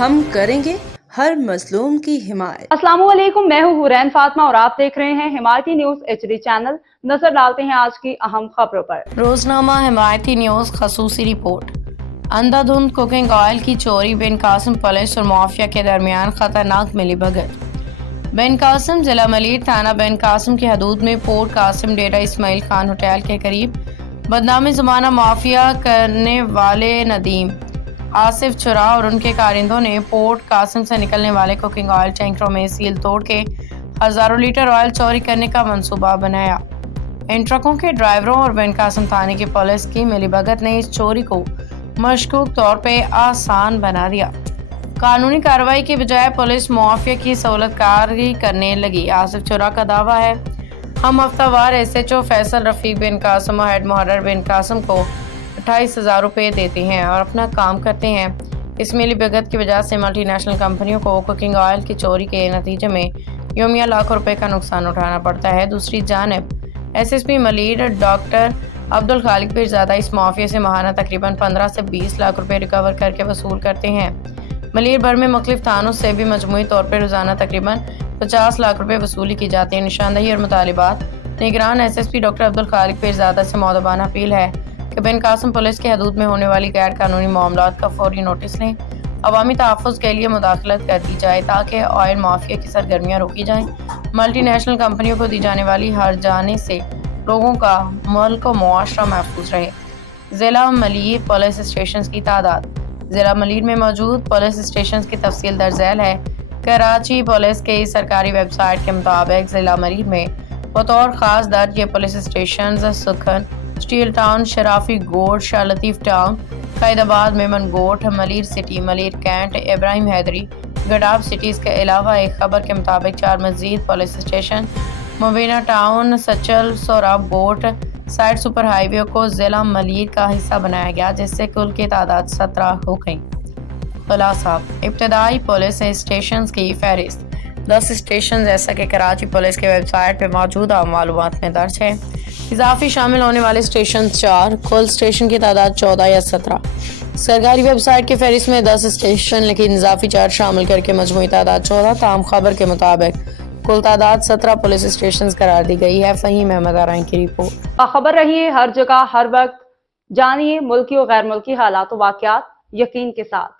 ہم کریں گے ہر مظلوم کی حمایت۔ السلام علیکم، میں ہوں حورین فاطمہ اور آپ دیکھ رہے ہیں حمایتی نیوز HD چینل۔ نظر ڈالتے ہیں آج کی اہم خبروں پر۔ روزنامہ حمایتی نیوز خصوصی رپورٹ۔ اندھا دھند کوکنگ آئل کی چوری، بن قاسم پولیس اور مافیا کے درمیان خطرناک ملی بھگت۔ بن قاسم ضلع ملیر تھانہ بن قاسم کی حدود میں پورٹ قاسم ڈیرہ اسماعیل خان ہوٹل کے قریب بدنامی زمانہ مافیا کرنے والے ندیم، آصف چرا اور ان کے کارندوں نے پورٹ قاسم سے نکلنے والے کوکنگ آئل ٹینکروں میں سیل توڑ کے ہزاروں لیٹر آئل چوری کرنے کا منصوبہ بنایا۔ ان ٹرکوں کے ڈرائیوروں اور بن قاسم تھانے کی پولیس کی ملی بھگت نے اس چوری کو مشکوک طور پہ آسان بنا دیا۔ قانونی کارروائی کے بجائے پولیس مافیا کی سہولت کاری کرنے لگی۔ آصف چرا کا دعویٰ ہے، ہم ہفتہ وار SHO فیصل رفیق بن قاسم اور ہیڈ محرر بن قاسم کو 28,000 روپے دیتے ہیں اور اپنا کام کرتے ہیں۔ اس ملی بھگت کی وجہ سے ملٹی نیشنل کمپنیوں کو کوکنگ آئل کی چوری کے نتیجے میں یومیہ لاکھوں روپے کا نقصان اٹھانا پڑتا ہے۔ دوسری جانب SSP ملیر ڈاکٹر عبدالخالق پیرزادہ اس مافیا سے ماہانہ تقریباً 15 سے 20 لاکھ روپے ریکور کر کے وصول کرتے ہیں۔ ملیر بھر میں مختلف تھانوں سے بھی مجموعی طور پر روزانہ تقریباً 50 لاکھ روپے وصولی کی جاتی ہے۔ نشاندہی اور مطالبات۔ نگران SSP ڈاکٹر عبدالخالق پیرزادہ سے مؤدبانہ اپیل ہے کہ بن قاسم پولیس کی حدود میں ہونے والی غیر قانونی معاملات کا فوری نوٹس لیں، عوامی تحفظ کے لیے مداخلت کر دی جائے تاکہ آئل مافیا کی سرگرمیاں روکی جائیں۔ ملٹی نیشنل کمپنیوں کو دی جانے والی ہر جانے سے لوگوں کا ملک و معاشرہ محفوظ رہے۔ ضلع ملیر پولیس اسٹیشنز کی تعداد۔ ضلع ملیر میں موجود پولیس اسٹیشنز کی تفصیل درج ذیل ہے۔ کراچی پولیس کے سرکاری ویب سائٹ کے مطابق ضلع ملیر میں بطور خاص درج یہ پولیس اسٹیشنز سکھن، اسٹیل ٹاؤن، شرافی گوٹ، شاہ لطیف ٹاؤن، قائد آباد، میمن گوٹ، ملیر سٹی، ملیر کینٹ، ابراہیم حیدری، گڈاب سٹیز کے علاوہ ایک خبر کے مطابق 4 مزید پولیس اسٹیشن مبینہ ٹاؤن، سچل، سوراب گوٹ، سائٹ سپر ہائی وے کو ضلع ملیر کا حصہ بنایا گیا، جس سے کل کی تعداد 17 ہو گئی۔ خلاصہ: ابتدائی پولیس اسٹیشنز کی فہرست۔ 10 اسٹیشن جیسا کہ کراچی پولیس کے ویب سائٹ پہ موجودہ معلومات میں درج ہے۔ اضافی شامل ہونے والے اسٹیشن 4، کل اسٹیشن کی تعداد 14 یا 17۔ سرکاری ویب سائٹ کی فہرست میں 10 اسٹیشن لیکن اضافی 4 شامل کر کے مجموعی تعداد 14، تاہم خبر کے مطابق کل تعداد 17 پولیس اسٹیشنز قرار دی گئی ہے۔ فہیم احمد آرائیں کی رپورٹ۔ باخبر رہیے ہر جگہ ہر وقت، جانیے ملکی و غیر ملکی حالات و واقعات یقین کے ساتھ۔